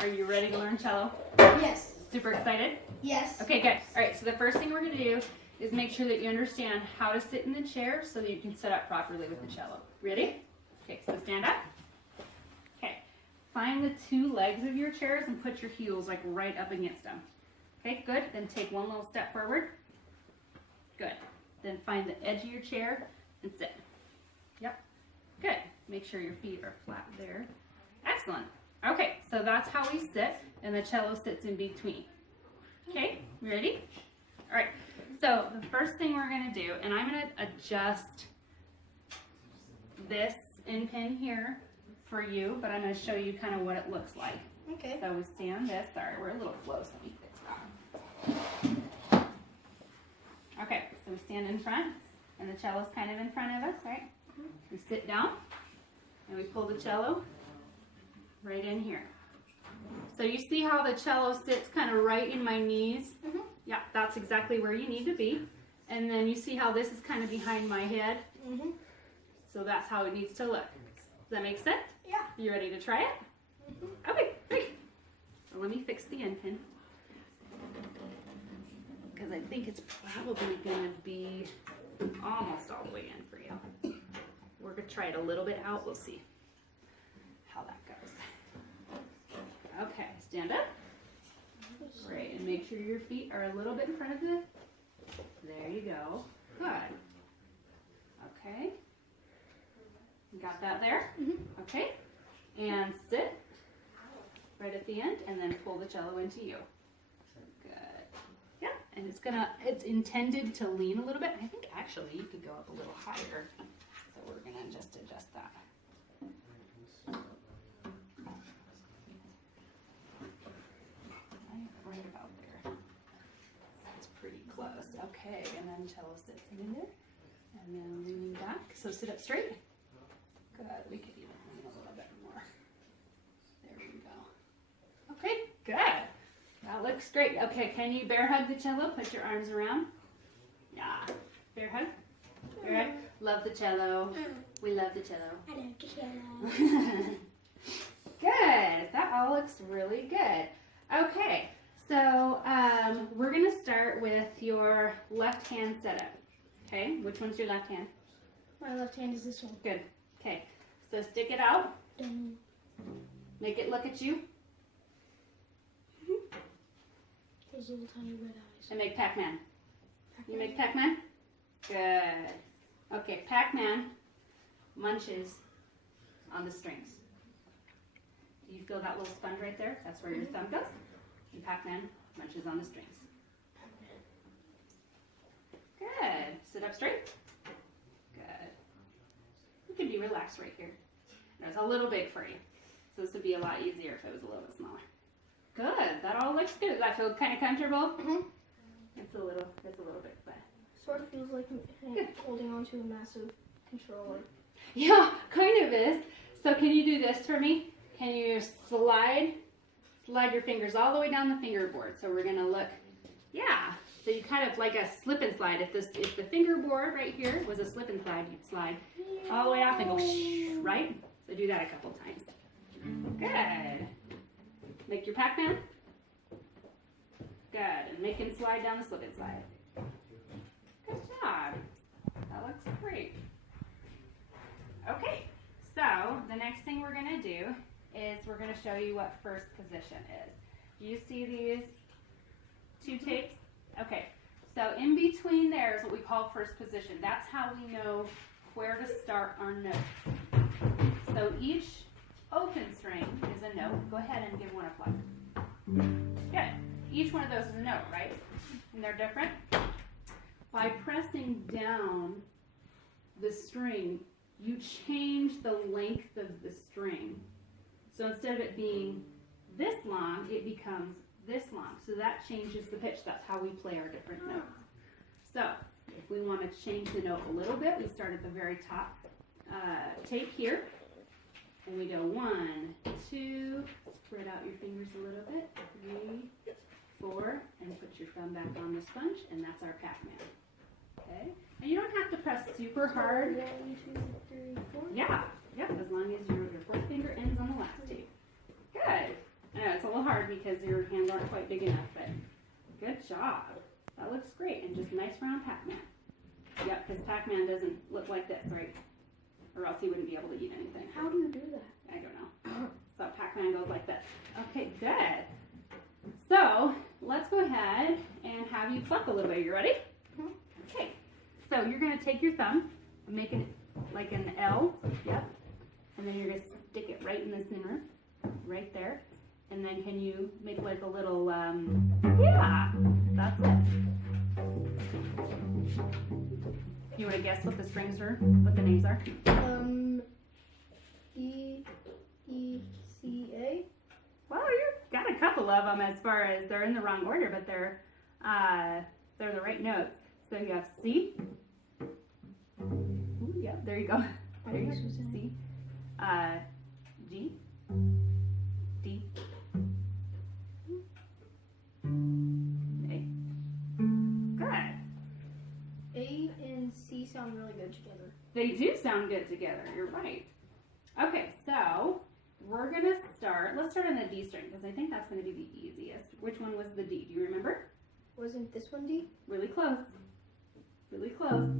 Are you ready to learn cello? Yes. Super excited? Yes. Okay, good. All right, so the first thing we're going to do is make sure that you understand how to sit in the chair so that you can sit up properly with the cello. Ready? Okay, so stand up. Okay, find the two legs of your chairs and put your heels like right up against them. Okay, good. Then take one little step forward. Good. Then find the edge of your chair and sit. Yep. Good. Make sure your feet are flat there. Excellent. Okay, so that's how we sit, and the cello sits in between. Okay, ready? All right, so the first thing we're going to do, and I'm going to adjust this end pin here for you, but I'm going to show you kind of what it looks like. Okay. So we stand this. Sorry, we're a little close. Let me fix that. Okay, so we stand in front, and the cello's kind of in front of us, right? We sit down, and we pull the cello right in here. So you see how the cello sits kind of right in my knees? Mm-hmm. Yeah, that's exactly where you need to be. And then you see how this is kind of behind my head? Mm-hmm. So that's how it needs to look. Does that make sense? Yeah. You ready to try it? Mm-hmm. Okay, great. So let me fix the end pin. Because I think it's probably going to be almost all the way in for you. We're going to try it a little bit out. We'll see how that goes. Okay, stand up. Great, and make sure your feet are a little bit in front of the, there you go. Good. Okay. You got that there? Mm-hmm. Okay. And sit right at the end and then pull the cello into you. Good. Yeah, and it's intended to lean a little bit. I think actually you could go up a little higher. So we're gonna just adjust that. Right about there. That's pretty close. Okay, and then cello sits in there. And then leaning back. So sit up straight. Good. We could even lean a little bit more. There we go. Okay, good. That looks great. Okay, can you bear hug the cello? Put your arms around. Yeah. Bear hug. Bear hug. Love the cello. We love the cello. I love the cello. Good. That all looks really good. Okay, so we're going to start with your left hand setup. Okay, which one's your left hand? My left hand is this one. Good. Okay, so stick it out. Dun. Make it look at you. Those little tiny red eyes. And make Pac-Man. You make Pac-Man? Good. Okay, Pac-Man munches on the strings. Do you feel that little sponge right there? That's where your thumb goes. And Pac-Man munches on the strings. Good. Sit up straight. Good. You can be relaxed right here. That's a little big for you. So this would be a lot easier if it was a little bit smaller. Good. That all looks good. Does that feel kind of comfortable? Mm-hmm. It's a little bit, but Sort of feels like I'm holding on to a massive controller. yeah, kind of is. So can you do this for me? Can you slide your fingers all the way down the fingerboard? So we're gonna look, yeah. So you kind of like a slip and slide. If the fingerboard right here was a slip and slide, you'd slide all the way off and go shh, right? So do that a couple times. Good. Make your Pac-Man. Good. And make him slide down the slip and slide. Good job. That looks great. Okay. So the next thing we're gonna do is we're going to show you what first position is. Do you see these two tapes? Okay, so in between there is what we call first position. That's how we know where to start our notes. So each open string is a note. Go ahead and give one a plug. Good. Each one of those is a note, right? And they're different. By pressing down the string, you change the length of the string. So instead of it being this long, it becomes this long. So that changes the pitch. That's how we play our different notes. So if we want to change the note a little bit, we start at the very top tape here. And we go 1, 2, spread out your fingers a little bit, 3, 4, and put your thumb back on the sponge, and that's our Pac-Man. Okay? And you don't have to press super hard. 1, 2, 3, 4. Yeah, as long as your fourth finger ends on the last tape. Good. I know it's a little because your hands aren't quite big enough, but good job. That looks great, and just nice round Pac-Man. Yep, because Pac-Man doesn't look like this, right? Or else he wouldn't be able to eat anything. How do you do that? I don't know. So Pac-Man goes like this. Okay, good. So let's go ahead and have you pluck a little bit. You ready? Mhm. Okay. So you're going to take your thumb, make it like an L. Yep. And then you're going to stick it right in the center, right there. And then can you make like a little, yeah, that's it. You want to guess what the strings are? What the names are? E, E, C, A. Well, you've got a couple of them as far as they're in the wrong order, but they're the right notes. So you have C. Ooh, yeah, there you go. There you go. C. G. D. A. Good. A and C sound really good together. They do sound good together. You're right. Okay, so we're gonna start. Let's start on the D string because I think that's gonna be the easiest. Which one was the D? Do you remember? Wasn't this one D? Really close. Really close.